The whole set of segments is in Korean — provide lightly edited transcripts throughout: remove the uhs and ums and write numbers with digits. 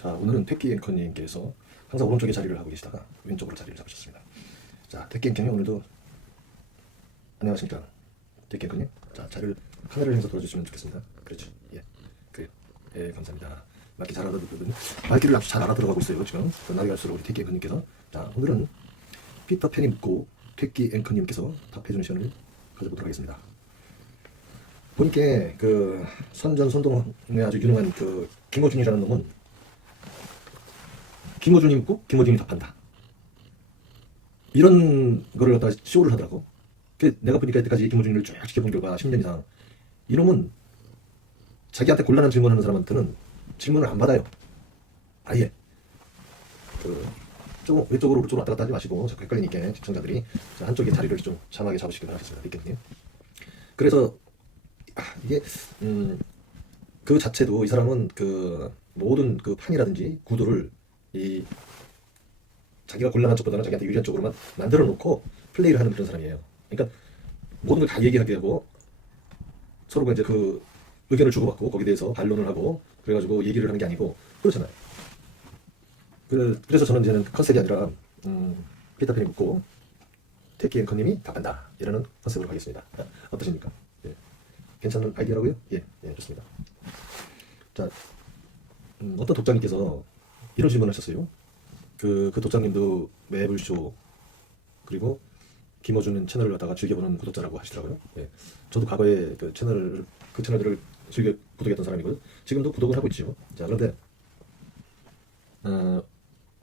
자, 오늘은 택기 앵커님께서 항상 오른쪽에 자리를 하고 계시다가 왼쪽으로 자리를 잡으셨습니다. 자, 택기 앵커님 오늘도 안녕하십니까. 택기 앵커님. 자, 자리를 카메라를 향해서 돌아주시면 좋겠습니다. 그렇죠. 예. 그래요. 예, 감사합니다. 말기 잘 알아듣거든요. 말기를 아주 잘 알아들어가고 있어요. 지금. 나이 갈수록 우리 택기 앵커님께서. 자, 오늘은 피터팬이 묻고 택기 앵커님께서 답해주는 시간을 가져보도록 하겠습니다. 보니까 그 선전선동에 아주 유능한 그 김어준이라는 놈은 김어준이 묻고 김어준이 답한다. 이런 거를 갖다가 쇼를 하더라고. 내가 보니까 이때까지 김어준이를 쭉 지켜본 결과 10년 이상 이놈은 자기한테 곤란한 질문하는 사람한테는 질문을 안 받아요. 아예. 조금 왼쪽으로 오른쪽으로 왔다 갔다 하지 마시고 자꾸 헷갈리니까 시청자들이 한쪽에 자리를 좀 참하게 잡으시길 바라겠습니다. 리켓님. 그래서 이게 그 자체도 이 사람은 그 모든 그 판이라든지 구도를 이 자기가 곤란한 쪽보다는 자기한테 유리한 쪽으로만 만들어 놓고 플레이를 하는 그런 사람이에요. 그러니까 모든 걸 다 얘기하게 하고 서로가 이제 그 의견을 주고받고 거기에 대해서 반론을 하고 그래가지고 얘기를 하는 게 아니고 그렇잖아요. 그래서 저는 이제는 컨셉이 아니라 피터팬이 묻고 택키 앵커님이 답한다 이라는 컨셉으로 하겠습니다. 어떠십니까? 예. 괜찮은 아이디어라고요? 예, 예, 좋습니다. 자, 어떤 독자님께서 이런 질문을 하셨어요. 그 독자님도 매불쇼 그리고 김어준 채널을 갖다가 즐겨보는 구독자라고 하시더라고요. 예. 저도 과거에 그 채널들을 즐겨 구독했던 사람이고요. 지금도 구독을 하고 있죠. 자, 그런데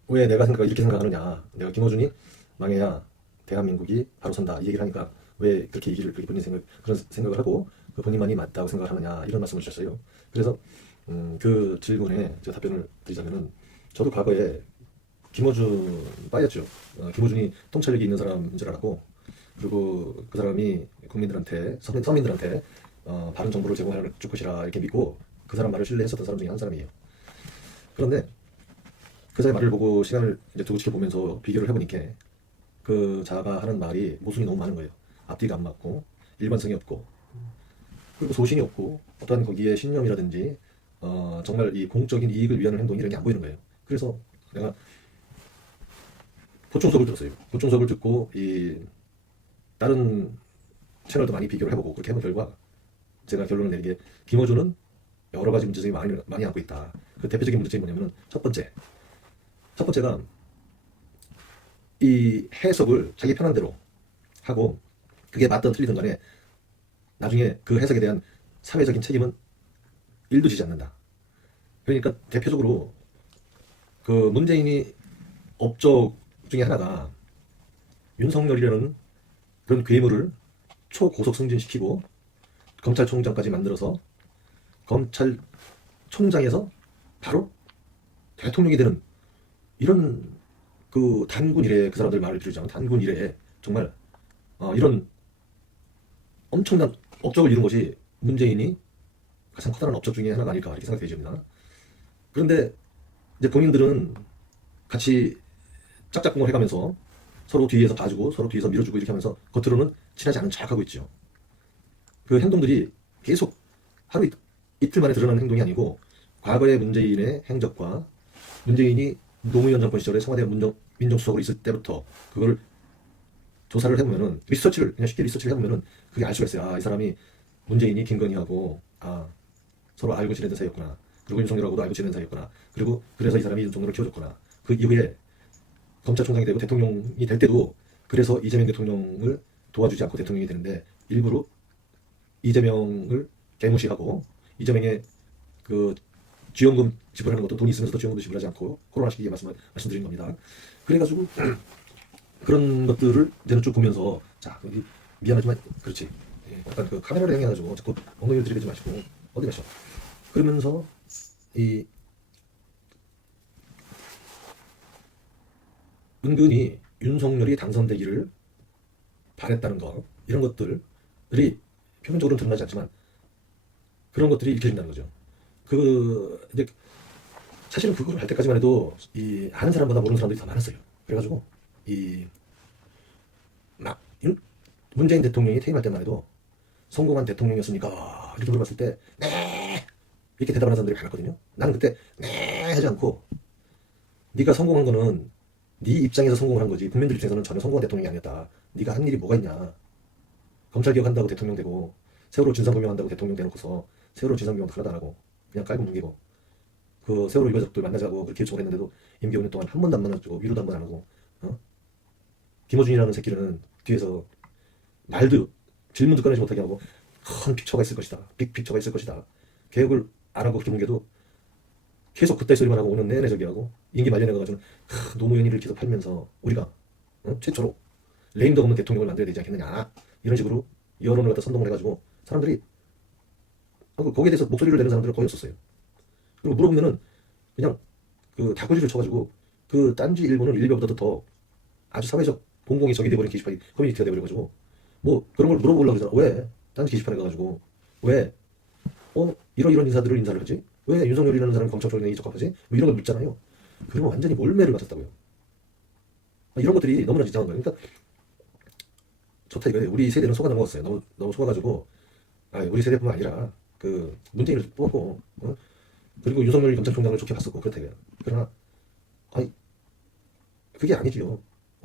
왜 내가 이렇게 생각하느냐? 내가 김어준이 망해야 대한민국이 바로 선다 이 얘기를 하니까 왜 그렇게 얘기를 본인 그런 생각을 하고 그 본인만이 맞다고 생각을 하느냐 이런 말씀을 주셨어요. 그래서 그 질문에 제가 답변을 드리자면은 저도 과거에 김어준 빠였죠. 김어준이 통찰력이 있는 사람인 줄 알았고 그리고 그 사람이 국민들한테 서민들한테 바른 정보를 제공할 것이라 이렇게 믿고 그 사람 말을 신뢰했었던 사람 중에 한 사람이에요. 그런데 그 사람의 말을 보고 시간을 이제 두고 지켜보면서 비교를 해보니까 그 자가 하는 말이 모순이 너무 많은 거예요. 앞뒤가 안 맞고 일관성이 없고 그리고 소신이 없고 어떠한 거기에 신념이라든지 정말 이 공적인 이익을 위한 행동 이런 게 안 보이는 거예요. 그래서 내가 보충 수업을 들었어요. 보충 수업을 듣고 이 다른 채널도 많이 비교를 해보고 그렇게 해본 결과 제가 결론을 내린 게 김어준은 여러 가지 문제점이 많이 안고 있다. 그 대표적인 문제점이 뭐냐면은 첫 번째가 이 해석을 자기 편한 대로 하고 그게 맞든 틀리든 간에 나중에 그 해석에 대한 사회적인 책임은 일도 지지 않는다. 그러니까 대표적으로 그 문재인이 업적 중에 하나가 윤석열이라는 그런 괴물을 초고속 승진시키고 검찰총장까지 만들어서 검찰총장에서 바로 대통령이 되는 이런 그 단군 이래 그 사람들 말을 들으자면 단군 이래 정말 이런 엄청난 업적을 이룬 것이 문재인이 가장 커다란 업적 중에 하나가 아닐까 이렇게 생각이 됩니다. 그런데 이제 본인들은 같이 짝짝꿍을 해가면서 서로 뒤에서 봐주고 서로 뒤에서 밀어주고 이렇게 하면서 겉으로는 친하지 않은 척하고 있죠. 그 행동들이 계속 하루 이틀 만에 드러나는 행동이 아니고 과거의 문재인의 행적과 문재인이 노무현 정권 시절에 청와대 민정수석으로 있을 때부터 그거를 조사를 해보면은 그냥 쉽게 리서치를 해보면은 그게 알 수가 있어요. 이 사람이 문재인이 김건희하고 서로 알고 지내던 사이였구나. 그리고 윤석열하고도 알고 지내던 사이였구나. 그리고 그래서 이 사람이 윤석열을 키워줬구나. 그 이후에 검찰총장이 되고 대통령이 될 때도 그래서 이재명 대통령을 도와주지 않고 대통령이 되는데 일부러 이재명을 개무시하고 이재명의 그 지원금 지불하는 것도 돈이 있으면서도 지원금도 지불하지 않고 코로나 시기에 말씀드린 겁니다. 그래가지고 그런 것들을 이제는 쭉 보면서 자 여기 미안하지만 그렇지 약간 그 카메라를 향해가지고 자꾸 엉덩이를 들이대지 마시고 어디 가셔 그러면서 이 은근히 윤석열이 당선되기를 바랬다는 거 이런 것들이 표면적으로는 드러나지 않지만 그런 것들이 읽혀진다는 거죠. 이제 사실은 그걸 할 때까지만 해도 이 아는 사람보다 모르는 사람들이 더 많았어요. 그래가지고 문재인 대통령이 퇴임할 때만 해도 성공한 대통령이었습니까? 이렇게 물어봤을 때 네 이렇게 대답하는 사람들이 많았거든요. 나는 그때 네 하지 않고 네가 성공한 거는 네 입장에서 성공한 거지 국민들 입장에서는 전혀 성공한 대통령이 아니었다. 네가 한 일이 뭐가 있냐. 검찰 개혁한다고 대통령 되고 세월호 진상규명한다고 대통령 되놓고서 세월호 진상규명 하나도 안 하고 그냥 깔고 뭉개고 그 세월호 유가족들 만나자고 그렇게 요청을 했는데도 임기 5년 동안 한 번도 안 만나주고 위로도 한 번 안 하고 김어준이라는 새끼는 뒤에서 말도 질문도 꺼내지 못하게 하고 큰 픽처가 있을 것이다. 빅픽처가 있을 것이다. 개혁을 안 하고 그렇게 뭉개도 계속 그때 소리만 하고 5년 내내 저기 하고 임기 말년해가지고 노무현이를 계속 팔면서 우리가 최초로 레임덕 없는 대통령을 만들어야 되지 않겠느냐 이런 식으로 여론을 갖다 선동을 해가지고 사람들이 거기에 대해서 목소리를 내는 사람들은 거의 없었어요. 그리고 물어보면은 그냥 그 다구리를 쳐가지고 그 딴지 일보는 일보보다도 더 아주 사회적 공공이 적이 돼버린 게시판이 커뮤니티가 돼버려가지고 뭐 그런 걸 물어보려고 그러잖아. 왜 딴지 게시판에 가가지고 왜 이런 인사들을 인사를 하지? 왜 윤석열이라는 사람이 검찰총장에 적합하지? 뭐 이런 걸 묻잖아요. 그러면 완전히 몰매를 맞았다고요. 이런 것들이 너무나 이상한 거예요. 그러니까 좋다 이거예요. 우리 세대는 속아 넘어갔어요. 너무 속아가지고 우리 세대뿐만 아니라 그 문재인을 뽑았고 그리고 윤석열 검찰총장을 좋게 봤었고 그렇다 이거예요. 그러나 아니 그게 아니지요.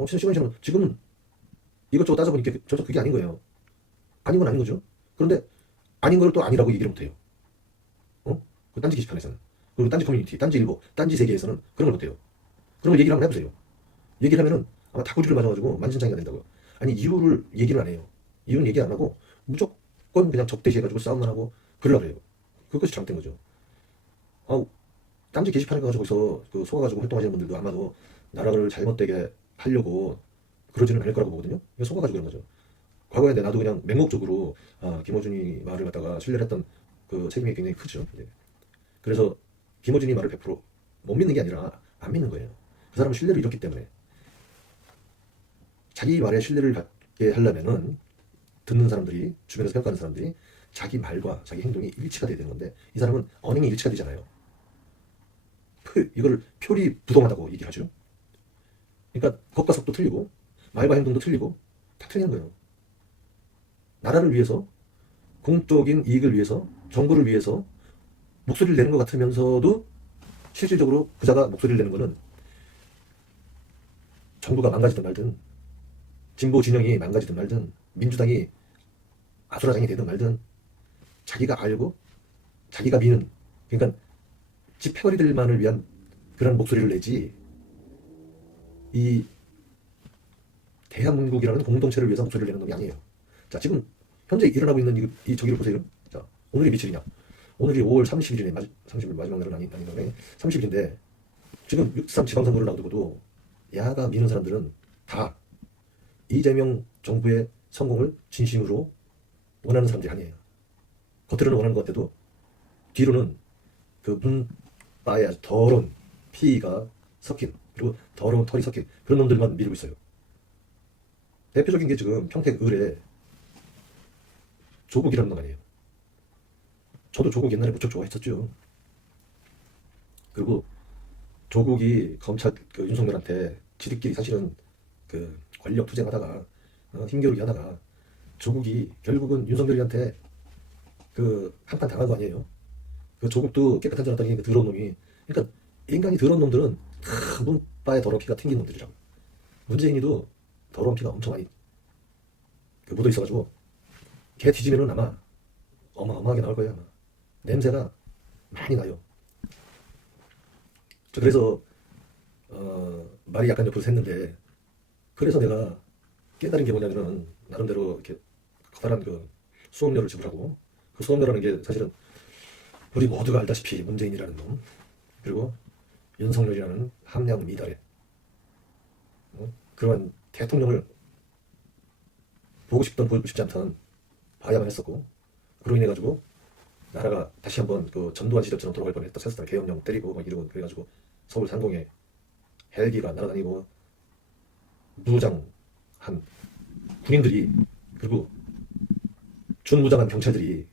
시간이 지금은 이것저것 따져보니까 그게 아닌 거예요. 아닌 건 아닌 거죠. 그런데 아닌 걸 또 아니라고 얘기를 못해요. 그 딴지 게시판에서는. 그리고 딴지 커뮤니티, 딴지 일보, 딴지 세계에서는 그런 걸 못해요. 그런 걸 얘기를 한번 해보세요. 얘기를 하면은 아마 다구리를 맞아가지고 만신창이가 된다고요. 아니 이유를 얘기를 안 해요. 이유는 얘기 안 하고 무조건 그냥 적대시해가지고 싸움만 하고 그러려고 해요. 그것이 잘못된 거죠. 딴지 게시판에 가지고 그 속아가지고 활동하시는 분들도 아마도 나라를 잘못되게 하려고 그러지는 않을 거라고 보거든요. 속아가지고 그런 거죠. 과거에 나도 그냥 맹목적으로 김어준이 말을 갖다가 신뢰를 했던 그 책임이 굉장히 크죠. 그래서 김어준이 말을 100%못 믿는 게 아니라 안 믿는 거예요. 그 사람은 신뢰를 잃었기 때문에 자기 말에 신뢰를 갖게 하려면은 듣는 사람들이 주변에서 평가하는 사람들이 자기 말과 자기 행동이 일치가 돼야 되는 건데 이 사람은 언행이 일치가 되잖아요. 이거를 표리 부동하다고 얘기하죠. 그러니까 겉과 속도 틀리고 말과 행동도 틀리고 다 틀리는 거예요. 나라를 위해서 공적인 이익을 위해서 정부를 위해서 목소리를 내는 것 같으면서도 실질적으로 그자가 목소리를 내는 것은 정부가 망가지든 말든 진보 진영이 망가지든 말든 민주당이 아수라장이 되든 말든 자기가 알고 자기가 미는 그러니까 집회거리들만을 위한 그런 목소리를 내지 이 대한민국이라는 공동체를 위해서 목소리를 내는 놈이 아니에요. 자, 지금 현재 일어나고 있는 이 저기를 보세요. 자, 오늘이 며칠이냐? 오늘이 5월 30일이네. 30일 마지막 날은 아닌가요? 30일인데 지금 6.3 지방선거를 놔두고도 야가 미는 사람들은 다 이재명 정부의 성공을 진심으로 원하는 사람들이 아니에요. 겉으로는 원하는 것 같아도 뒤로는 그 문바에 아주 더러운 피가 섞인 그리고 더러운 털이 섞인 그런 놈들만 밀고 있어요. 대표적인 게 지금 평택 을에 조국이라는 놈 아니에요. 저도 조국 옛날에 무척 좋아했었죠. 그리고 조국이 검찰 윤석열한테 지들끼리 사실은 그 권력 투쟁하다가 힘겨루기 하다가 조국이 결국은 윤석열이한테 그 한판 당한 거 아니에요. 그 조국도 깨끗한 줄 알았더니 그 더러운 놈이 그러니까 인간이 더러운 놈들은 다 문바에 더러운 피가 튕긴 놈들이라고. 문재인이도 더러운 피가 엄청 많이 묻어 있어가지고 걔 뒤지면은 아마 어마어마하게 나올 거예요. 아마. 냄새가 많이 나요. 그래서 말이 약간 옆으로 샜는데 그래서 내가 깨달은 게 뭐냐면은 나름대로 이렇게 커다란 그 수업료를 지불하고 그 수업료라는 게 사실은 우리 모두가 알다시피 문재인이라는 놈 그리고 윤석열이라는 함량 미달의 그런 대통령을 보고 싶든 보고 싶지 않든 봐야만 했었고 그로 인해 가지고 나라가 다시 한번 그 전두환 시절처럼 돌아갈 뻔했다. 세스탄 계엄령 때리고 막 이러고 그래가지고 서울 상공에 헬기가 날아다니고 무장한 군인들이 그리고 준무장한 경찰들이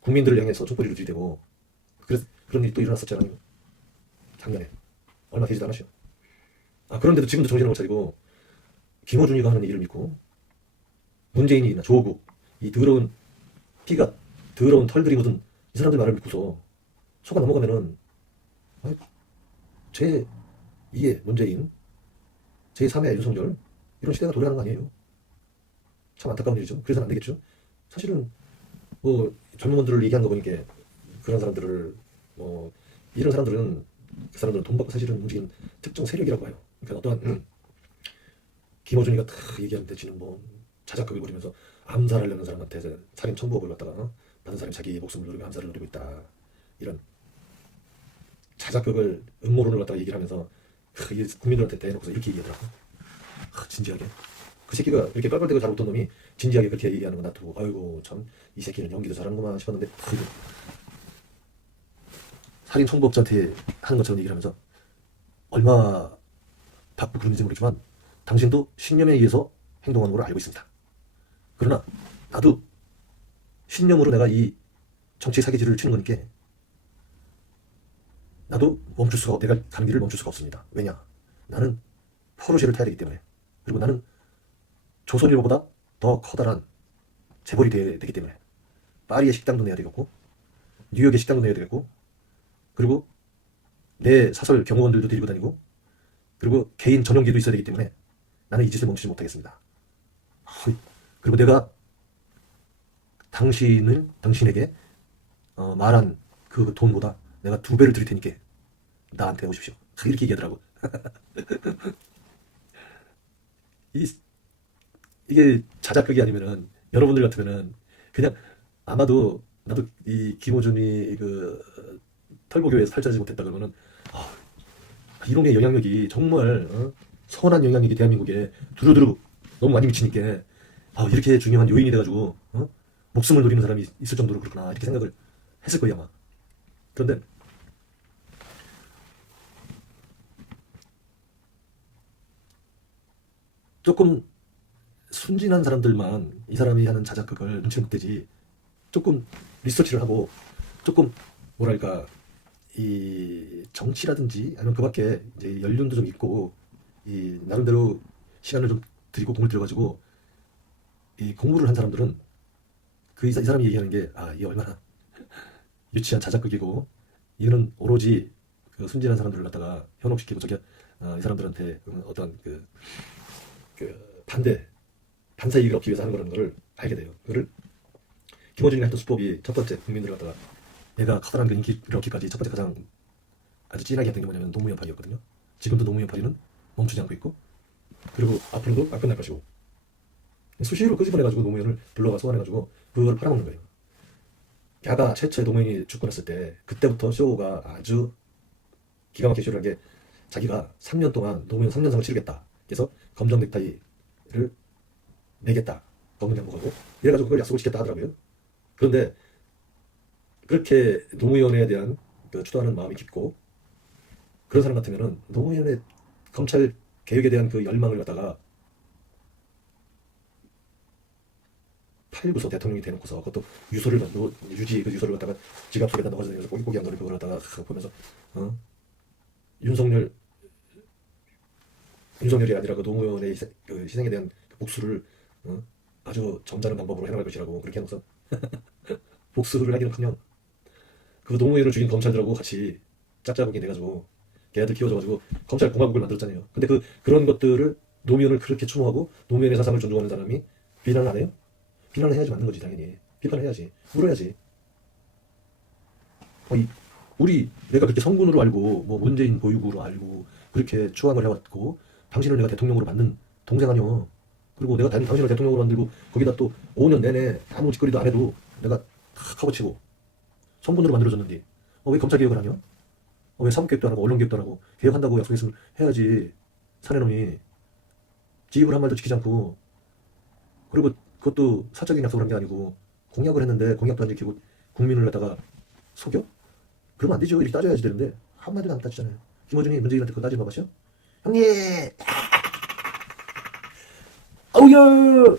국민들을 향해서 총소리를 들이대고 그런 일이 또 일어났었잖아요. 작년에 얼마 되지도 않았어요. 그런데도 지금도 정신을 못 차리고 김어준이가 하는 일을 믿고 문재인이나 조국 이 더러운 피가 더러운 털들이 묻은 이 사람들 말을 믿고서 소가 넘어가면은 제2의 문재인, 제3의 윤석열 이런 시대가 도래하는 거 아니에요. 참 안타까운 일이죠. 그래서는 안 되겠죠. 사실은 뭐 젊은 분들을 얘기하는 거 보니까 그런 사람들을 뭐 이런 사람들은 그 사람들은 돈 받고 사실은 움직이는 특정 세력이라고 해요. 그러니까 어떠한 김어준이가 탁 얘기하는데 지는 뭐 자작극을 벌이면서 암살하려는 사람한테 살인 청부업을 갖다가 받은 사람이 자기 목숨을 노리고 암살을 노리고 있다. 이런 자작극을 음모론을 갖다가 얘기를 하면서 국민들한테 대놓고서 이렇게 얘기하더라고. 진지하게. 그 새끼가 이렇게 빨빨대고 잘 웃던 놈이 진지하게 그렇게 얘기하는 거 놔두고 아이고 참 이 새끼는 연기도 잘하는구만 싶었는데 살인 청부업자한테 하는 것처럼 얘기를 하면서 얼마 받고 그런지 모르지만 당신도 신념에 의해서 행동하는 걸 알고 있습니다. 그러나 나도 신념으로 내가 이 정치 사기질을 치는 거니까 나도 내가 가는 길을 멈출 수가 없습니다. 왜냐? 나는 포르쉐를 타야 되기 때문에. 그리고 나는 조선일보보다 더 커다란 재벌이 되기 때문에 파리의 식당도 내야 되겠고 뉴욕의 식당도 내야 되겠고 그리고 내 사설 경호원들도 데리고 다니고 그리고 개인 전용기도 있어야 되기 때문에 나는 이 짓을 멈추지 못하겠습니다. 그리고 내가 당신에게 말한 그 돈보다 내가 2배를 드릴 테니까 나한테 오십시오. 이렇게 얘기하더라고. 이게 자작극이 아니면은 여러분들 같으면은 그냥 아마도 나도 이 김호준이 그 털보교에서 탈주하지 못했다 그러면은 이놈의 영향력이 정말 선한 영향력이 대한민국에 두루두루 너무 많이 미치니까 이렇게 중요한 요인이 돼가지고 목숨을 노리는 사람이 있을 정도로 그렇구나 이렇게 생각을 했을 거예요 아마. 그런데 조금 순진한 사람들만 이 사람이 하는 자작극을 눈치를 못 떼지 조금 리서치를 하고 조금 뭐랄까 이 정치라든지 아니면 그 밖에 이제 연륜도 좀 있고 이 나름대로 시간을 좀 들이고 공을 들여가지고 이 공부를 한 사람들은 이 사람이 얘기하는 게 이게 얼마나 유치한 자작극이고 이거는 오로지 그 순진한 사람들을 갖다가 현혹시키고 이 사람들한테 어떤 그 반사 이익을 얻기 위해서 하는 거라는 거를 알게 돼요. 그거를 김어준이가 했던 수법이 첫 번째 국민들을 갖다가 내가 커다란 그 인기를 얻기까지 첫 번째 가장 아주 진하게 했던 게 뭐냐면 노무현 파리였거든요. 지금도 노무현 파리는 멈추지 않고 있고 그리고 앞으로도 안 끝날 것이고 수시로 끄집어내가지고 노무현을 불러가 소환해가지고 그걸 팔아먹는 거예요. 야가 최초에 노무현이 죽고 났을 때 그때부터 쇼가 아주 기가 막히게 쇼를 한 게 자기가 3년 동안 노무현 3년상을 치르겠다. 그래서 검정 넥타이를 매겠다. 검은 양복하고 이래가지고 그걸 약속을 지켰다 하더라고요. 그런데 그렇게 노무현에 대한 추도하는 마음이 깊고 그런 사람 같으면은 노무현의 검찰 개혁에 대한 그 열망을 갖다가 팔고서 대통령이 대놓고서 그것도 유지 그 유서를 갖다가 지갑 속에다 넣어서 꼬깃꼬깃 한 거를 그걸 갖다가 보면서 윤석열이 아니라 그 노무현의 희생에 대한 복수를 아주 점잖은 방법으로 해나갈 것이라고 그렇게 해놓고서 복수를 하기는커녕 그 노무현을 죽인 검찰들하고 같이 짝짝꿍이 돼가지고 걔네들 키워줘가지고 검찰 공화국을 만들었잖아요. 근데 그런 것들을 노무현을 그렇게 추모하고 노무현의 사상을 존중하는 사람이 비난을 안 해요? 비난을 해야지 맞는 거지 당연히. 비판을 해야지. 물어야지. 내가 그렇게 성군으로 알고 뭐 문재인 보육으로 알고 그렇게 추앙을 해왔고 당신을 내가 대통령으로 만든 동생 아니여. 그리고 내가 당신을 대통령으로 만들고 거기다 또 5년 내내 아무 짓거리도 안 해도 내가 다 커버치고 성군으로 만들어줬는데 왜 검찰 개혁을 하냐? 왜 사법개혁도 안 하고 언론개혁도 안 하고 개혁한다고 약속했으면 해야지. 사내놈이 지휘부를 한 말도 지키지 않고 그리고 그것도 사적인 약속을 한 게 아니고 공약을 했는데 공약도 안 지키고 국민을 갖다가 속여? 그러면 안 되죠. 이렇게 따져야지 되는데 한마디도 안 따지잖아요. 김어준이 문재인한테 그거 따지는 거 봤어요? 형님! 아우야!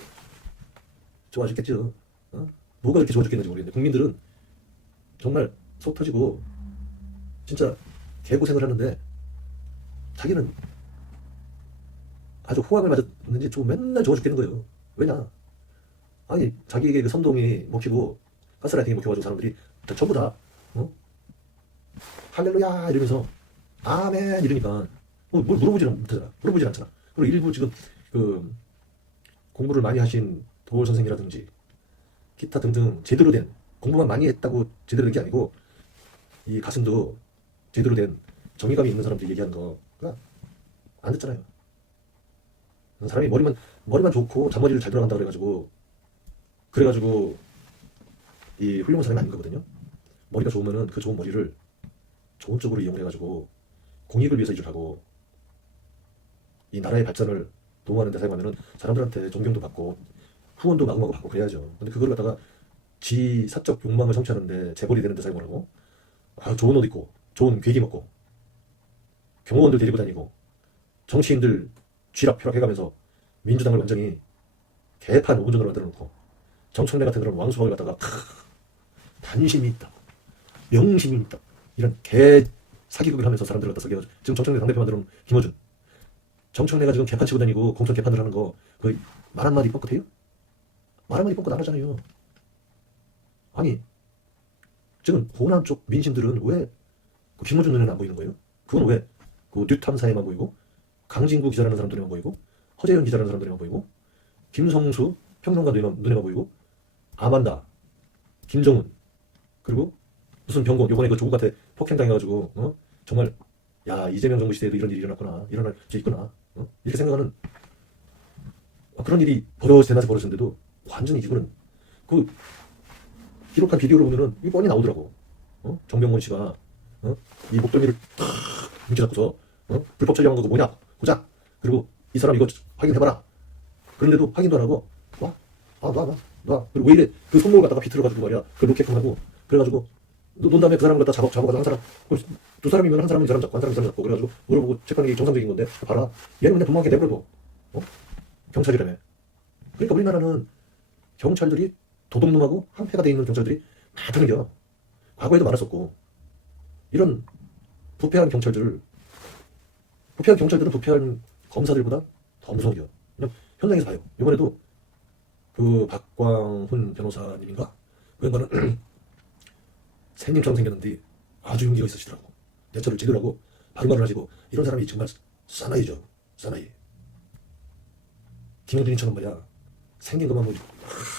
좋아 죽겠죠. 뭐가 그렇게 좋아 죽겠는지 모르겠는데 국민들은 정말 속 터지고 진짜 개고생을 하는데 자기는 아주 호황을 맞았는지 좀 맨날 좋아 죽겠는 거예요. 왜냐? 자기에게 그 선동이 먹히고 가스라이팅이 먹혀가지고 사람들이 전부 다 할렐루야 이러면서 아멘 이러니까 뭘 물어보지는 못하잖아. 물어보질 않잖아. 그리고 일부 지금 그 공부를 많이 하신 도울 선생이라든지 기타 등등 제대로 된 공부만 많이 했다고 제대로 된 게 아니고 이 가슴도 제대로 된 정의감이 있는 사람들이 얘기하는 거가 안 듣잖아요. 사람이 머리만 좋고 잔머리를 잘 돌아간다 그래가지고 이 훌륭한 사람이 아닌 거거든요. 머리가 좋으면은 그 좋은 머리를 좋은 쪽으로 이용해가지고 공익을 위해서 일을 하고 이 나라의 발전을 도모하는 데 사용하면은 사람들한테 존경도 받고 후원도 마구마구 받고 그래야죠. 근데 그걸 갖다가 지 사적 욕망을 성취하는데 재벌이 되는 데 사용을 하고 좋은 옷 입고 좋은 괴기 먹고 경호원들 데리고 다니고 정치인들 쥐락펴락 해가면서 민주당을 완전히 개판 오분전으로 만들어 놓고 정청래 같은 그런 왕수박을 갖다가 단심이 있다, 명심이 있다 이런 개 사기극을 하면서 사람들을 갖다 써가지고 지금 정청래 당대표 만들어 놓은 김어준 정청래가 지금 개판 치고 다니고 공천 개판을 하는 거 그 말 한마디 뻥끗해요? 말 한마디 뻥끗 안 하잖아요. 아니 지금 호남 쪽 민심들은 왜 그 김어준 눈에는 안 보이는 거예요? 그건 왜 그 뉴탐사에만 보이고 강진구 기자라는 사람 눈에만 보이고 허재현 기자라는 사람 눈에만 보이고 김성수 평론가 눈에만 보이고 아만다 김정은 그리고 무슨 병건 요번에 그 조국한테 폭행당해가지고 정말 야 이재명 정부 시대에도 이런 일이 일어났구나 일어날 수 있구나 이렇게 생각하는 그런 일이 대낮에 벌어졌는데도 완전히 이거는 그 기록한 비디오를 보면은 이 뻔히 나오더라고. 정병원 씨가 이 목덜미를 탁 뭉쳐잡고서 불법 처리한 거 뭐냐 보자. 그리고 이 사람 이거 확인해봐라. 그런데도 확인도 안 하고 놔. 그리고 왜 이래 그 손목을 갖다가 비틀어가지고 말이야 그 로켓하고 그래가지고 논 다음에 그 사람을 갖다 잡아가지고 한 사람 두 사람이면 한 사람은 이 사람 잡고 한 사람은 이 사람 잡고 그래가지고 물어보고 체크하는 게 정상적인 건데 봐라 얘는 그냥 도망하게 내버려둬. 경찰이라며. 그러니까 우리나라는 경찰들이 도둑놈하고 항폐가 돼 있는 경찰들이 많다는 게 과거에도 많았었고 이런 부패한 경찰들은 부패한 검사들보다 더 무서운 겨. 그냥 현장에서 봐요. 이번에도 그 박광훈 변호사님인가 그 양반은 샘님처럼 생겼는데 아주 용기가 있으시더라고. 내처를 제대로 하고 바로말을 하시고 이런 사람이 정말 사나이죠. 사나이. 김영준이처럼 말이야 생긴 것만 뭐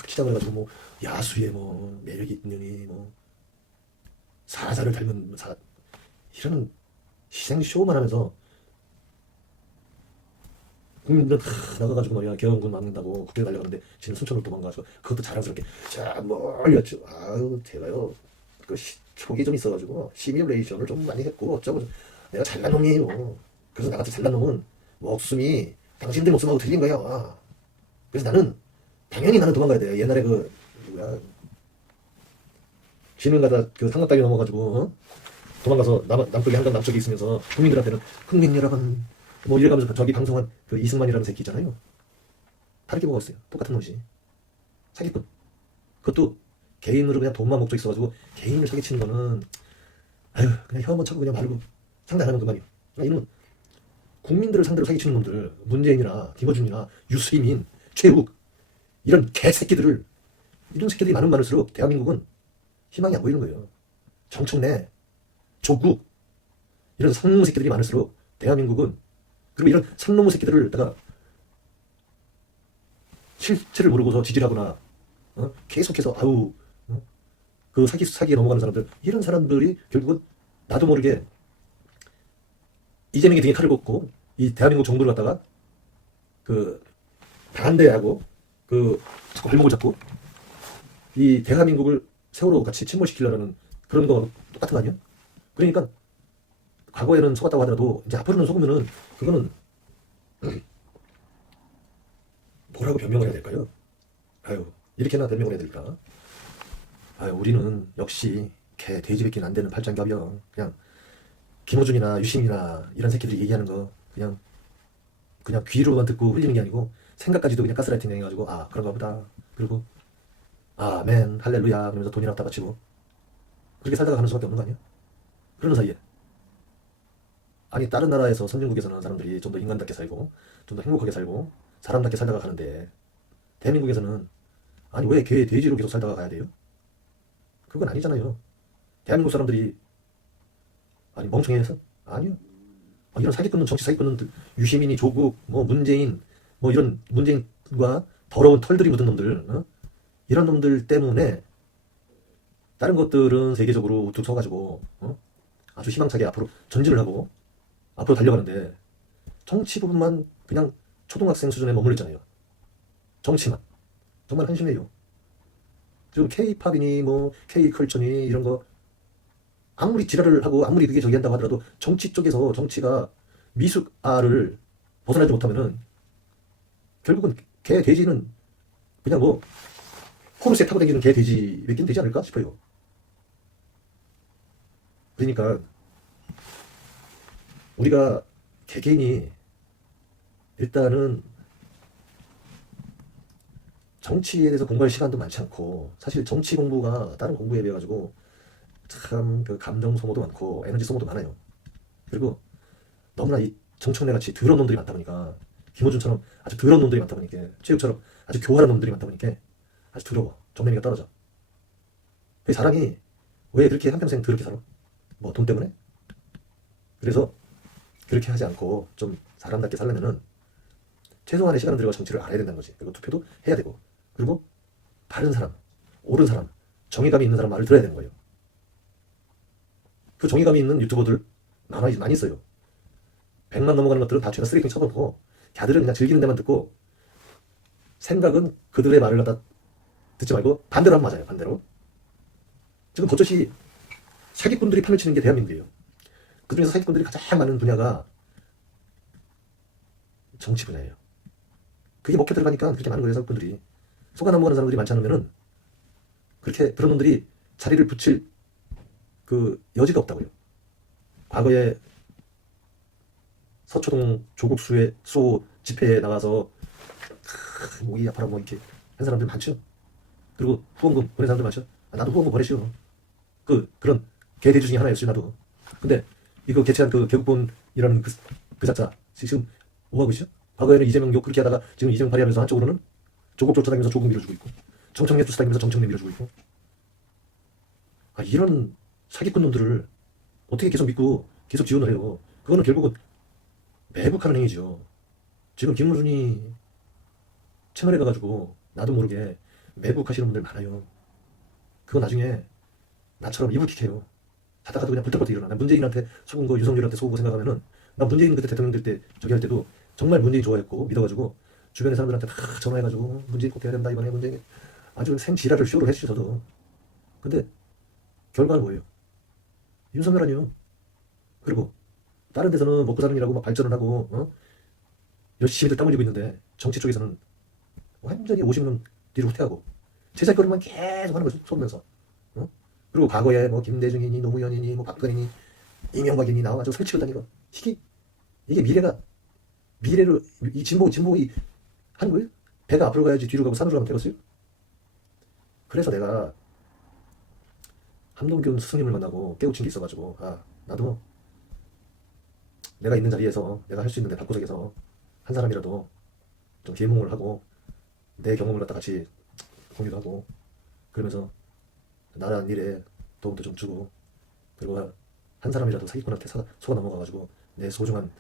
치장을 해가지고 뭐 야수의 뭐 매력이 있느니 뭐 사자를 닮은 이런 희생쇼만 하면서 국민들은 나가가지고 말이야 개헌군 막는다고 국회에 달려가는데 지금 순천으로 도망가서 그것도 자랑스럽게 자 멀렸죠. 아유 제가요 그 촉이 좀 있어가지고 시뮬레이션을 좀 많이 했고 어쩌고 내가 잘난 놈이에요. 그래서 나같이 잘난 놈은 목숨이 당신들 목숨하고 틀린 거야. 그래서 당연히 나는 도망가야 돼. 옛날에 그 누구야 지능 가다 그 상가 땅에 넘어가지고 도망가서 남쪽에 한강 남쪽에 있으면서 국민들한테는 국민 여러분 뭐 이래가면서 저기 방송한 그 이승만이라는 새끼 있잖아요. 다르게 뭐가 있어요. 똑같은 놈이지. 사기꾼. 그것도 개인으로 그냥 돈만 목적 있어가지고 개인을 사기치는 거는 아유 그냥 혀 한번 차고 그냥 말고 상대 안 하면 그만이요. 그러니까 이놈은 국민들을 상대로 사기치는 놈들 문재인이나 김어준이나 유승민 최욱 이런 개새끼들을 이런 새끼들이 많을수록 대한민국은 희망이 안 보이는 거예요. 정청래 조국 이런 상놈 새끼들이 많을수록 대한민국은 그리고 이런 상놈 새끼들을 다가 실체를 모르고서 지지하거나 계속해서 그 사기에 넘어가는 사람들 이런 사람들이 결국은 나도 모르게 이재명이 등에 칼을 꽂고 이 대한민국 정부를 갖다가 그 반대하고 그 자꾸 발목을 잡고 이 대한민국을 세월호 같이 침몰시키려는 그런 거 똑같은 거 아니야? 그러니까 과거에는 속았다고 하더라도 이제 앞으로는 속으면은 그거는 뭐라고 변명을 해야 될까요? 아유 이렇게나 변명을 해야 될까? 아유 우리는 역시 개 돼지 뱉기는 안 되는 팔짱겹이야. 그냥 김호준이나 유심이나 이런 새끼들이 얘기하는 거 그냥 귀로만 듣고 흘리는 게 아니고 생각까지도 그냥 가스라이팅 해가지고 그런가 보다. 그리고 아멘 할렐루야 그러면서 돈이나 다 바치고 그렇게 살다가 가는 수밖에 없는 거 아니야? 그러는 사이에 아니 다른 나라에서 선진국에서는 사람들이 좀 더 인간답게 살고 좀 더 행복하게 살고 사람답게 살다가 가는데 대한민국에서는 아니 왜 개 돼지로 계속 살다가 가야 돼요? 그건 아니잖아요. 대한민국 사람들이 아니 멍청해서? 아니요. 이런 사기꾼은 정치 사기꾼은 유시민이 조국 뭐 문재인 뭐 이런 문재인과 더러운 털들이 묻은 놈들 이런 놈들 때문에 다른 것들은 세계적으로 우뚝 서가지고 아주 희망차게 앞으로 전진을 하고 앞으로 달려가는데 정치 부분만 그냥 초등학생 수준에 머물러 있잖아요. 정치만 정말 한심해요. 지금 K-팝이니 뭐 K-컬처니 이런 거 아무리 지랄을 하고 아무리 그게 저기 한다고 하더라도 정치 쪽에서 정치가 미숙아를 벗어나지 못하면은 결국은 개 돼지는 그냥 뭐 포르쉐 타고 다니는 개 돼지 몇긴 되지 않을까 싶어요. 그러니까 우리가 개개인이 일단은 정치에 대해서 공부할 시간도 많지 않고 사실 정치 공부가 다른 공부에 비해 가지고 참 그 감정 소모도 많고 에너지 소모도 많아요. 그리고 너무나 이 정청래 같이 더러운 놈들이 많다 보니까 김호준처럼 아주 더러운 놈들이 많다 보니까 체육처럼 아주 교활한 놈들이 많다 보니까 아주 더러워. 정내미가 떨어져. 그 사람이 왜 그렇게 한평생 더럽게 살아? 뭐 돈 때문에? 그래서 그렇게 하지 않고 좀 사람답게 살려면은 최소한의 시간을 들여서 정치를 알아야 된다는 거지. 그리고 투표도 해야 되고 그리고 바른 사람, 옳은 사람, 정의감이 있는 사람 말을 들어야 되는 거예요. 그 정의감이 있는 유튜버들 많이 있어요. 100만 넘어가는 것들은 다 죄다 쓰레기 쳐버리고 걔들은 그냥 즐기는 데만 듣고 생각은 그들의 말을 갖다 듣지 말고 반대로 하면 맞아요. 반대로. 지금 버젓이 사기꾼들이 판을 치는 게 대한민국이에요. 그중에서 사기꾼들이 가장 많은 분야가 정치 분야예요. 그게 먹혀 들어가니까 그렇게 많은 거예요. 사기꾼들이. 속아 넘어가는 사람들이 많지 않으면은 그렇게 그런 놈들이 자리를 붙일 그 여지가 없다고요. 과거에 서초동 조국 수호 집회에 나가서 목이 아파라 뭐 이렇게 한 사람들 많죠. 그리고 후원금 보낸 사람들 많죠. 나도 후원금 보내시오. 그런 개돼지 중에 하나였어요. 나도. 근데 이거 개최한 그 개국본이라는 그 자자 지금 뭐 하고 있죠? 과거에는 이재명 욕 그렇게 하다가 지금 이재명 발의하면서 한쪽으로는 조국 쫓아다니면서 조국 밀어주고 있고 정청래 쫓아다니면서 정청래 밀어주고 있고 이런 사기꾼 놈들을 어떻게 계속 믿고 계속 지원을 해요. 그거는 결국은 매국하는 행위죠. 지금 김무준이 채널에 가가지고 나도 모르게 매국하시는 분들 많아요. 그거 나중에 나처럼 이불킥해요. 자다가도 그냥 불떡불떡 일어나. 나 문재인한테 속은 거 윤석열한테 속은 거 생각하면은 나 문재인 그때 대통령 될 때 저기 할 때도 정말 문재인 좋아했고 믿어가지고 주변의 사람들한테 다 전화해가지고 문재인 꼭 해야 된다 이번에 문재인 아주 생지랄을 쇼로 했죠 저도. 근데 결과는 뭐예요? 윤석열 아니에요. 그리고 다른 데서는 먹고 사는 일하고 막 발전을 하고 열심히들 땀 흘리고 있는데 정치 쪽에서는 완전히 50년 뒤로 후퇴하고 제자거리만 계속 하는 거죠. 속으면서. 그리고 과거에 뭐 김대중이니 노무현이니 뭐 박근혜니 이명박이니 나와가지고 설치고 다니고 이게 미래를 이 진보이 하는 거예요? 배가 앞으로 가야지 뒤로 가고 산으로 가면 되겠어요? 그래서 내가 함동균 스승님을 만나고 깨우친 게 있어가지고 나도 내가 있는 자리에서 내가 할 수 있는 내 방구석에서 한 사람이라도 좀 계몽을 하고 내 경험을 갖다 같이 공유도 하고 그러면서 나라는 일에 도움도 좀 주고 그리고 한 사람이라도 사기꾼한테 속아 넘어가가지고 내 소중한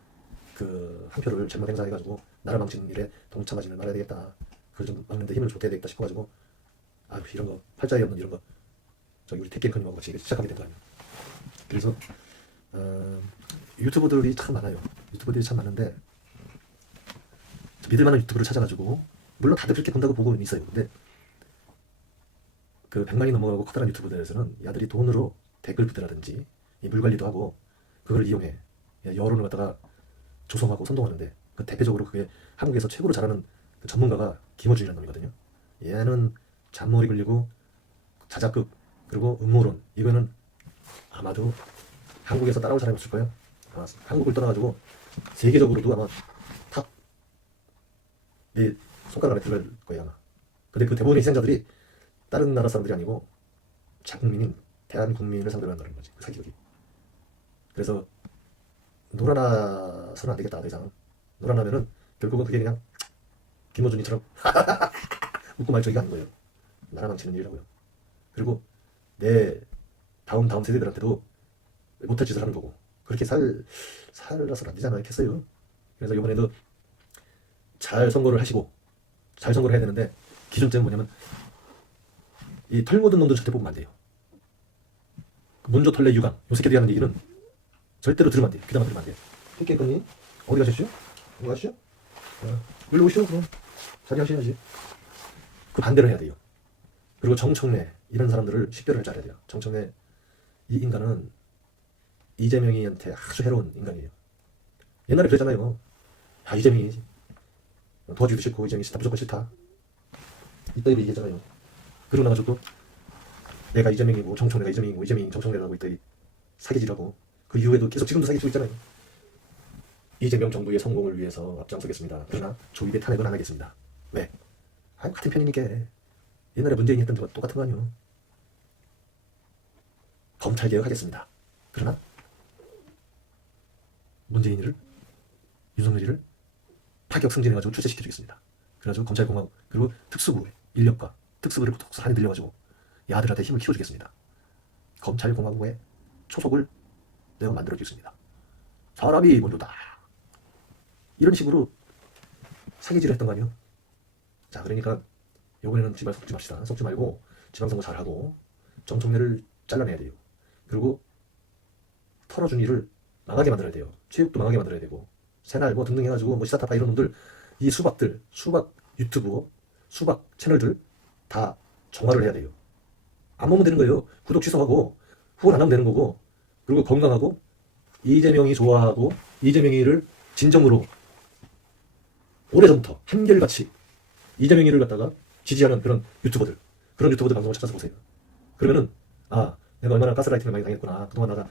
그 한 표를 잘못 행사해가지고 나라 망치는 일에 동참하지는 말아야 되겠다. 그걸 좀 막는데 힘을 좀 줘야 되겠다 싶어가지고 이런 거 팔자에 없는 이런 거 저기 우리 택견커님하고 같이 시작하게 된 거 아니에요. 그래서 유튜버들이 참 많아요. 유튜버들이 참 많은데 믿을만한 유튜브를 찾아가지고 물론 다들 그렇게 본다고 보고 있어요. 근데 그 100만이 넘어가고 커다란 유튜브들에서는 야들이 돈으로 댓글 부대라든지 물 관리도 하고 그걸 이용해 여론을 갖다가 조성하고 선동하는데 그 대표적으로 그게 한국에서 최고로 잘하는 그 전문가가 김어준이라는 놈이거든요. 얘는 잔머리 걸리고 자작극 그리고 음모론 이거는 아마도 한국에서 따라올 사람이 없을 거예요. 한국을 떠나가지고 세계적으로도 아마 탑 내 손가락 안에 들어갈 거예요 아마. 근데 그 대부분의 희생자들이 다른 나라 사람들이 아니고 자국민인 대한국민을 상대로 한다는 거지 그 사기극이. 그래서 놀아나서는 안 되겠다 더 이상. 놀아나면은 결국은 그게 그냥 김어준이처럼 웃고 말저기가 하는 거예요. 나라 망치는 일이라고요. 그리고 내 다음 세대들한테도 못할 짓을 하는 거고 그렇게 살아서는 안 되잖아요. 했어요. 그래서 이번에도 잘 선거를 하시고 잘 선거를 해야 되는데 기준점은 뭐냐면 이 털 묻은 놈들 절대 뽑으면 안 돼요. 문조 털레 유감 요 새끼들이 하는 얘기는 절대로 들으면 안 돼요. 귀담아 들으면 안 돼요. 새끼했거니 어디 가셨죠? 어디 가시죠? 일로 오시죠. 그럼 자리 하셔야지. 그 반대로 해야 돼요. 그리고 정청래 이런 사람들을 식별을 잘 해야 돼요. 정청래 이 인간은 이재명이한테 아주 해로운 인간이에요. 옛날에 그랬잖아요. 야, 이재명이 도와주기도 싫고 이재명이 싫다, 무조건 싫다. 이따위로 얘기했잖아요. 그러고 나가지고 또 내가 이재명이고 정청래가 이재명이고 이재명이 정청래라고 이따위 사기질하고 그 이후에도 계속 지금도 사기치고 있잖아요. 이재명 정부의 성공을 위해서 앞장서겠습니다. 그러나 조입의 탄핵은 안 하겠습니다. 왜? 같은 편이니까. 옛날에 문재인이 했던 데가 똑같은 거 아니에요. 검찰개혁하겠습니다. 그러나 문재인이를 윤석열이를 파격 승진해가지고 출세시켜주겠습니다. 그래가지고 검찰공화국 그리고 특수부의 인력과 특수부를 고스란히 늘려가지고 야들한테 힘을 키워주겠습니다. 검찰공화국의 초속을 내가 만들어주겠습니다. 사람이 먼저다. 이런 식으로 사기질을 했던 거 아니에요. 자, 그러니까 이번에는 제발 속지 맙시다. 속지 말고 지방선거 잘하고 정청래를 잘라내야 돼요. 그리고 털어준 일을 망하게 만들어야 돼요. 체육도 망하게 만들어야 되고 새날 뭐 등등 해가지고 뭐 시사타파 이런 놈들 이 수박 유튜브 수박 채널들 다 정화를 해야 돼요. 안 먹으면 되는 거예요. 구독 취소하고 후원 안 하면 되는 거고 그리고 건강하고 이재명이 좋아하고 이재명이를 진정으로 오래전부터 한결같이 이재명이를 갖다가 지지하는 그런 유튜버들 방송을 찾아서 보세요. 그러면은 내가 얼마나 가스라이팅을 많이 당했구나. 그동안 나가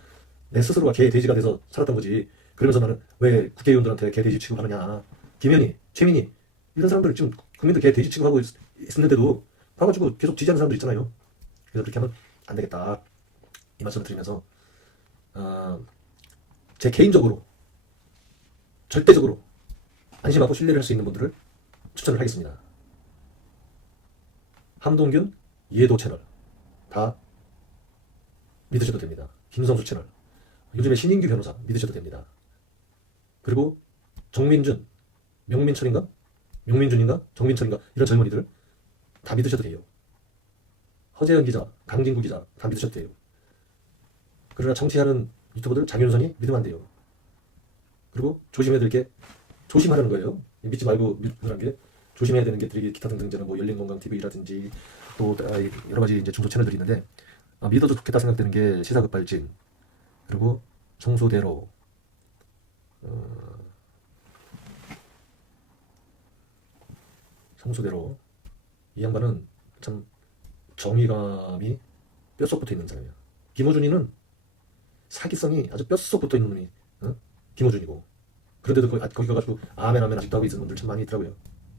내 스스로가 개 돼지가 돼서 살았던 거지. 그러면서 나는 왜 국회의원들한테 개 돼지 취급하느냐. 김현희, 최민희 이런 사람들 지금 국민들 개 돼지 취급하고 있었는데도 가가지고 계속 지지하는 사람들 있잖아요. 그래서 그렇게 하면 안 되겠다. 이 말씀을 드리면서 제 개인적으로 절대적으로 안심하고 신뢰를 할 수 있는 분들을 추천을 하겠습니다. 함동균, 이해도 채널 다 믿으셔도 됩니다. 김성수 채널 요즘에 신인규 변호사 믿으셔도 됩니다. 그리고 정민준, 명민철인가? 정민철인가? 이런 젊은이들 다 믿으셔도 돼요. 허재현 기자, 강진구 기자 다 믿으셔도 돼요. 그러나 정치하는 유튜버들 장윤선이 믿으면 안 돼요. 그리고 조심해야 될 게 조심하라는 거예요. 믿지 말고 믿으라는 게 조심해야 되는 것들이 기타 등등제는 뭐 열린건강TV라든지 또 여러 가지 이제 중소 채널들이 있는데 믿어도 좋겠다 생각되는 게 시사급발진 그리고 송소대로 송소대로 이 양반은 참 정의감이 뼛속 붙어 있는 사람이야. 김호준이는 사기성이 아주 뼛속 붙어 있는 놈이 김호준이고 그런데도 거기 가가지고 아멘 아직도 하고 있는 분들 참 많이 있더라고요.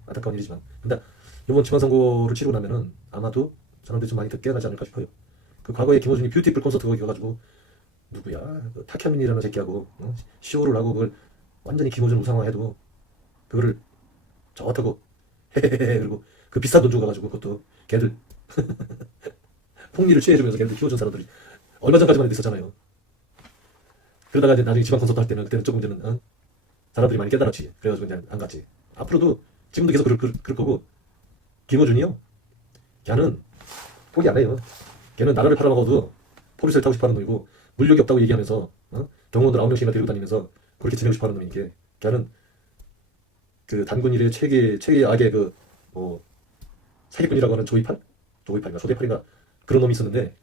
안타까운 일이지만 근데 이번 지방선거를 치르고 나면은 아마도 사람들이 좀 많이 더 깨어나지 않을까 싶어요. 그 과거에 김호준이 뷰티풀 콘서트 거기 가가지고 누구야 그 탁현민이라는 새끼하고 쇼를 하고 그걸 완전히 김호준 우상화해도 그거를 좋다고 헤헤헤 그리고 그 비싼 돈 주고 가가지고 그것도 걔들 폭리를 취해주면서 걔들 키워준 사람들이 얼마 전까지만 해도 있었잖아요. 그러다가 이제 나중에 지방 콘서트 할 때는 그때는 조금 이제는 사람들이 많이 깨달았지. 그래가지고 그냥 안 갔지. 앞으로도 지금도 계속 그럴 거고 김호준이요. 걔는 포기 안 해요. 걔는 나라를 팔아먹어도 포르쉐를 타고 싶어하는 놈이고 물욕이 없다고 얘기하면서 경호원들 9명씩이나 데리고 다니면서 그렇게 지내고 싶어하는 놈이니까 걔는 그 단군 일의 최계 악의 그 뭐 사기꾼이라고 하는 조이팔인가 소대팔인가 그런 놈이 있었는데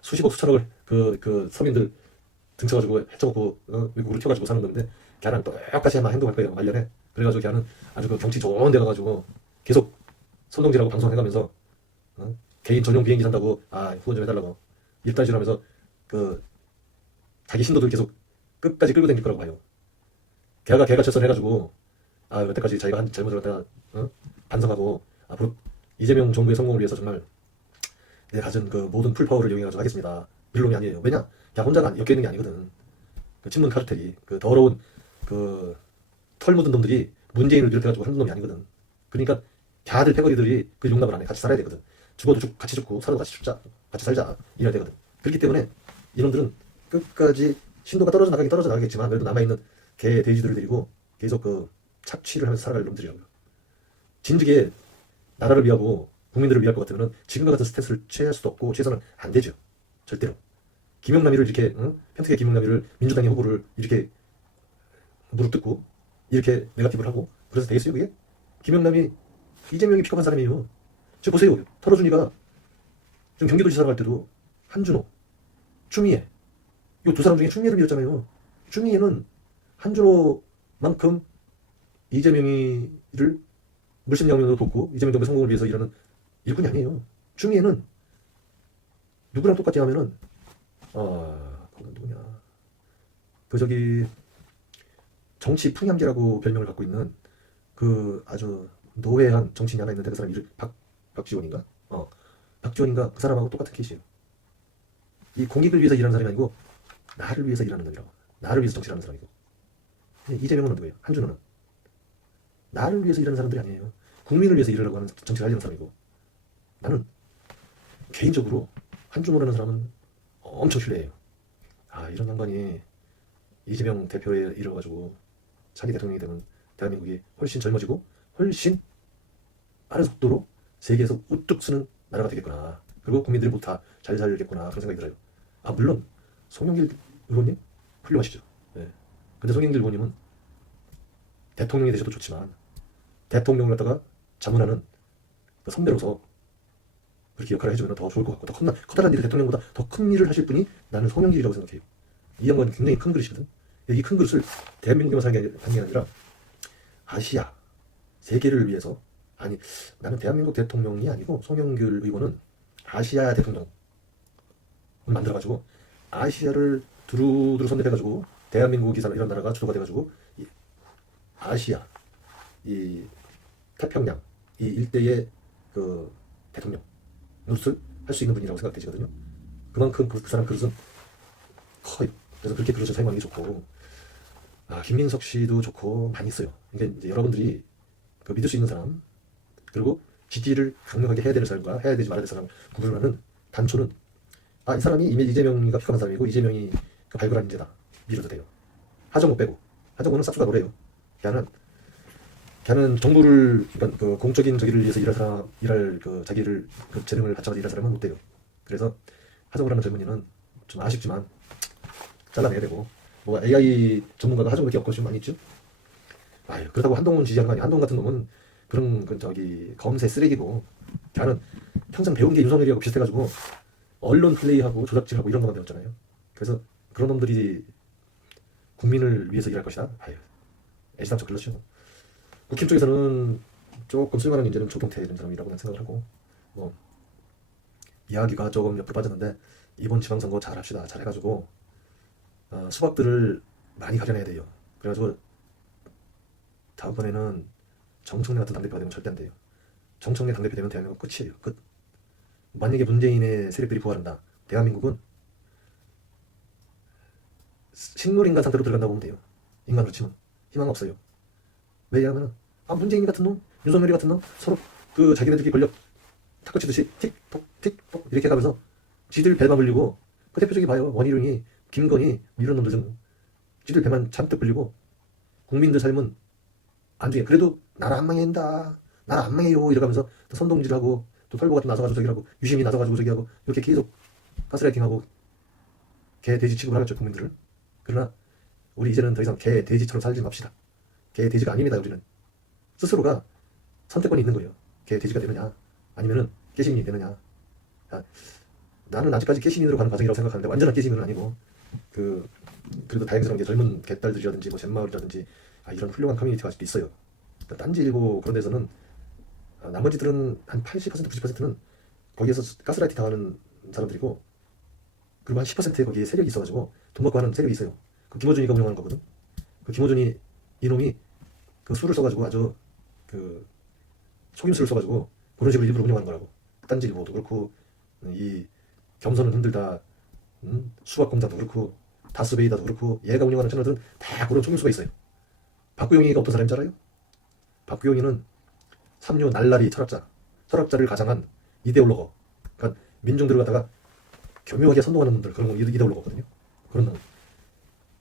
수십억 수천억을 그 서민들 등쳐가지고 헤쳐먹고 외국으로 튀어가지고 사는 놈인데 걔랑 똑같이 아마 행동할 거예요. 말년에. 그래가지고 걔는 아주 그 경치 좋은 데 가가지고 계속 선동질하고 방송해가면서 개인 전용 비행기 산다고 후원 좀 해달라고 일단질하면서 그 자기 신도들 계속 끝까지 끌고 다닐 거라고 봐요. 걔가 철선해가지고 여태까지 자기가 한 잘못을 갖다가 반성하고 앞으로 이재명 정부의 성공을 위해서 정말 내가 가진 그 모든 풀파워를 이용해가지고 하겠습니다. 이런 놈이 아니에요. 왜냐? 걔 혼자가 엮여있는 게 아니거든. 그 친문 카르텔이 그 더러운 그 털 묻은 놈들이 문재인을 비롯해가지고 하는 놈이 아니거든. 그러니까 걔들 패거리들이 그 용납을 안 해. 같이 살아야 되거든. 죽어도 같이 죽고 살아도 같이 죽자. 같이 살자. 이래야 되거든. 그렇기 때문에 이놈들은 끝까지 신도가 떨어져 나가겠지만 그래도 남아있는 개, 돼지들을 데리고 계속 그 착취를 하면서 살아갈 놈들이라고요. 진즉에 나라를 위하고 국민들을 위할 것 같으면 지금과 같은 스탠스를 취할 수도 없고 취해서는 안 되죠. 절대로. 김영남이를 이렇게 평택의 김영남이를 민주당의 후보를 이렇게 무릎 뜯고 이렇게 네거티브를 하고 그래서 되겠어요 그게? 김영남이 이재명이 픽업한 사람이에요. 지금 보세요. 털어준이가 지금 경기도지사로 갈 때도 한준호, 추미애 이 두 사람 중에 추미애를 밀었잖아요. 추미애는 한준호만큼 이재명이를 물심양면으로 돕고 이재명 정부의 성공을 위해서 일하는 일꾼이 아니에요. 추미애는 누구랑 똑같지 하면은 그건 누구냐? 그 저기 정치 풍향계라고 별명을 갖고 있는 그 아주 노회한 정치인이 하나 있는데 그 사람 이름 박지원인가? 박지원인가 그 사람하고 똑같은 케이스예요. 이 공익을 위해서 일하는 사람이 아니고 나를 위해서 일하는 놈이라고. 나를 위해서 정치를 하는 사람이고. 이재명은 누구예요? 한준호는 나를 위해서 일하는 사람들이 아니에요. 국민을 위해서 일하려고 하는 정치를 하려는 사람이고 나는 개인적으로 한준호라는 사람은 엄청 신뢰해요. 이런 양반이 이재명 대표에 이뤄가지고 자기 대통령이 되면 대한민국이 훨씬 젊어지고 훨씬 빠른 속도로 세계에서 우뚝 서는 나라가 되겠구나. 그리고 국민들이 못 다 잘 살겠구나. 그런 생각이 들어요. 물론 송영길 의원님 훌륭하시죠. 네. 근데 송영길 의원님은 대통령이 되셔도 좋지만 대통령을 갖다가 자문하는 그 선배로서 그렇게 역할을 해주면 더 좋을 것 같고 더 커다란 일을 대통령보다 더 큰 일을 하실 분이 나는 송영길이라고 생각해요. 이 양반은 굉장히 큰 그릇이거든. 이 큰 그릇을 대한민국에만 하는 게 아니라 아시아 세계를 위해서 나는 대한민국 대통령이 아니고 송영길 의원은 아시아 대통령 만들어가지고 아시아를 두루두루 선대해가지고 대한민국이 이런 나라가 주도가 돼가지고 이 아시아 이 태평양 이 일대의 그 대통령 노릇을 할 수 있는 분이라고 생각되시거든요. 그만큼 그 사람 그릇은 커요. 그래서 그렇게 그릇을 사용하는 게 좋고 김민석 씨도 좋고 많이 있어요. 그러니까 이제 여러분들이 그 믿을 수 있는 사람 그리고 지지를 강력하게 해야 되는 사람과 해야 되지 말아야 될 사람을 구분하는 단초는 이 사람이 이미 이재명이가 픽업한 사람이고 이재명이 그 발굴한 인재다 밀어도 돼요. 하정우 빼고 하정우는 싹수가 노래요. 걔는 정부를 그러니까 그 공적인 저기를 위해서 일할 그 자기를 그 재능을 바쳐서 일할 사람은 못 돼요. 그래서 하정우라는 젊은이는 좀 아쉽지만 잘라내야 되고 뭐 AI 전문가가 하정우 이렇게 엮어주면 많이 있죠. 그렇다고 한동훈 지지하는 거 아니야. 한동훈 같은 놈은 그런 그 저기 검새 쓰레기고 걔는 평생 배운 게 윤석열이하고 비슷해가지고 언론 플레이하고 조작질하고 이런 것만 배웠잖아요. 그래서 그런 놈들이 국민을 위해서 일할 것이다. 애시당초 그렇죠. 국힘 쪽에서는 조금 쓸만한 인재는 조경태 이런 사람이라고 생각을 하고 이야기가 조금 옆으로 빠졌는데 이번 지방선거 잘 합시다. 잘 해가지고 수박들을 많이 가져내야 돼요. 그래가지고 다음번에는 정청래 같은 당대표가 되면 절대 안 돼요. 정청래 당대표 되면 대한민국 끝이에요. 끝. 만약에 문재인의 세력들이 부활한다. 대한민국은 식물인간 상태로 들어간다고 보면 돼요. 인간으로 치면 희망 없어요. 왜냐하면 문재인 같은 놈, 윤석열 같은 놈 서로 그 자기네들끼리 권력 탁구 치듯이 틱톡 틱톡 이렇게 가면서 지들 배만 불리고 그 대표적인 봐요. 원희룡이 김건희 이런 놈들 좀 지들 배만 잔뜩 불리고 국민들 삶은 안 중에 그래도 나라 안 망한다. 나라 안 망해요. 이러면서 또 선동질하고 또 털보 같은 나서가지고 저기하고 유심히 나서가지고 저기하고 이렇게 계속 가스라이팅하고 개 돼지 취급을 하겠죠 국민들을. 그러나 우리 이제는 더 이상 개 돼지처럼 살지 맙시다. 개 돼지가 아닙니다. 우리는 스스로가 선택권이 있는 거예요. 개 돼지가 되느냐 아니면은 깨시민이 되느냐. 나는 아직까지 깨시민으로 가는 과정이라고 생각하는데 완전한 깨시민은 아니고 그래도 다행스러운 게 젊은 개딸들이라든지 뭐 젠마을이라든지 이런 훌륭한 커뮤니티가 아직도 있어요. 딴지일보 그런 데서는 나머지들은 한 80% 90%는 거기에서 가스라이팅 당하는 사람들이고 그리고 한 10%에 거기에 세력이 있어가지고 돈 받고 하는 세력이 있어요. 그 김어준이가 운영하는 거거든. 그 김어준이 이놈이 그 수를 써가지고 아주 그 속임수를 써가지고 그런 식으로 일부러 운영하는 거라고. 딴지일보도 그렇고 이 겸손은 흔들다 수박공장도 그렇고 다스베이다도 그렇고 얘가 운영하는 채널들은 다 그런 속임수가 있어요. 박구영이가 어떤 사람인 줄 알아요? 박구영이는 삼류 날라리 철학자를 가장한 이데올로거. 그러니까 민중들을 갖다가 교묘하게 선동하는 놈들 그런 이데올로거거든요. 그런 놈.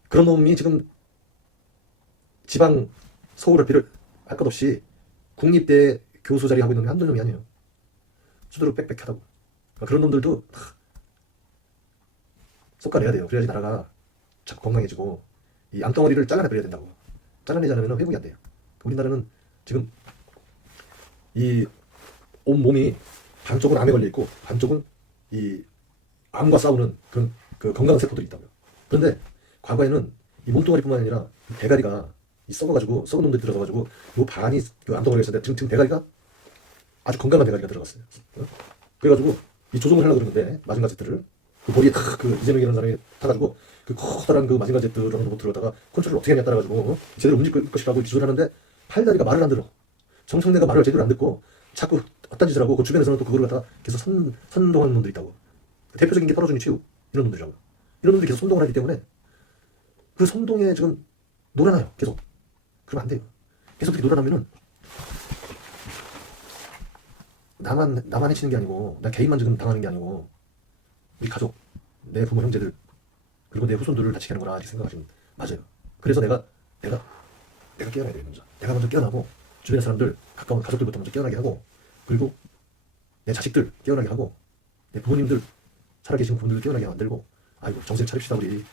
그런 놈이 지금 지방 서울을 비를 할 것 없이 국립대 교수 자리 하고 있는 게 한두 놈이 아니에요. 수두룩 빽빽하다고. 그러니까 그런 놈들도 솎아내야 돼요. 그래야지 나라가 자꾸 건강해지고 이 암덩어리를 잘라내버려야 된다고. 잘라내지 않으면 회복이 안 돼요. 우리나라는 지금 이 온몸이 반쪽은 암에 걸려 있고 반쪽은 이 암과 싸우는 그런 그 건강 세포들이 있다고요. 그런데 과거에는 이 몸뚱아리뿐만 아니라 이 대가리가 이 썩어가지고 썩은 놈들이 들어가가지고 요 반이 그 암덩어리가 있었는데 지금 대가리가 아주 건강한 대가리가 들어갔어요. 그래가지고 이 조종을 하려고 그러는데 마징가제트를 그 머리에 그 이재명이라는 사람이 타가지고 그 커다란 그 마징가제트라는 로봇을 갖다가 컨트롤을 어떻게 하냐 따라가지고 제대로 움직일 것이라고 기술을 하는데 팔다리가 말을 안 들어. 정청래가 말을 제대로 안 듣고 자꾸 어떤 짓을 하고 그 주변에서는 또 그거를 갖다가 계속 선동하는 놈들이 있다고. 대표적인 게 떨어지니 최우 이런 놈들이라고. 이런 놈들이 계속 선동을 하기 때문에 그 선동에 지금 놀아나요. 계속. 그러면 안 돼요. 계속 그렇게 놀아나면은 나만 해치는 게 아니고 나 개인만 지금 당하는 게 아니고 우리 가족, 내 부모 형제들 그리고 내 후손들을 다치게 하는 거라 이렇게 생각하시면 맞아요. 그래서 내가 깨어나야 돼요. 내가 먼저 깨어나고 주변의 사람들 가까운 가족들부터 먼저 깨어나게 하고 그리고 내 자식들 깨어나게 하고 내 부모님들 살아계신 분들 깨어나게 만들고 아이고 정신 차립시다 우리.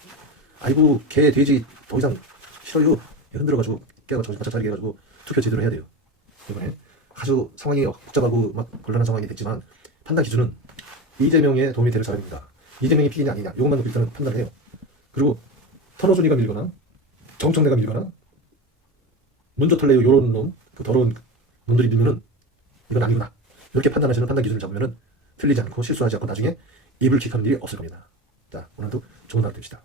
아이고 개 돼지 더 이상 싫어요. 흔들어가지고 깨어나 정신 바짝 차리게 해가지고 투표 제대로 해야 돼요. 이번에 아주 상황이 복잡하고 막 곤란한 상황이 됐지만 판단 기준은 이재명에 도움이 되는 사람입니다. 이재명이 피해냐 아니냐 이것만 놓고 일단은 판단을 해요. 그리고 털어준이가 밀거나 정청래가 밀거나 문조털레요 요런 놈, 그 더러운 놈들이 밀면은 이건 아니구나. 이렇게 판단하시는 판단 기준을 잡으면은 틀리지 않고 실수하지 않고 나중에 입을 킥하는 일이 없을 겁니다. 자, 오늘도 좋은 하루 됩시다.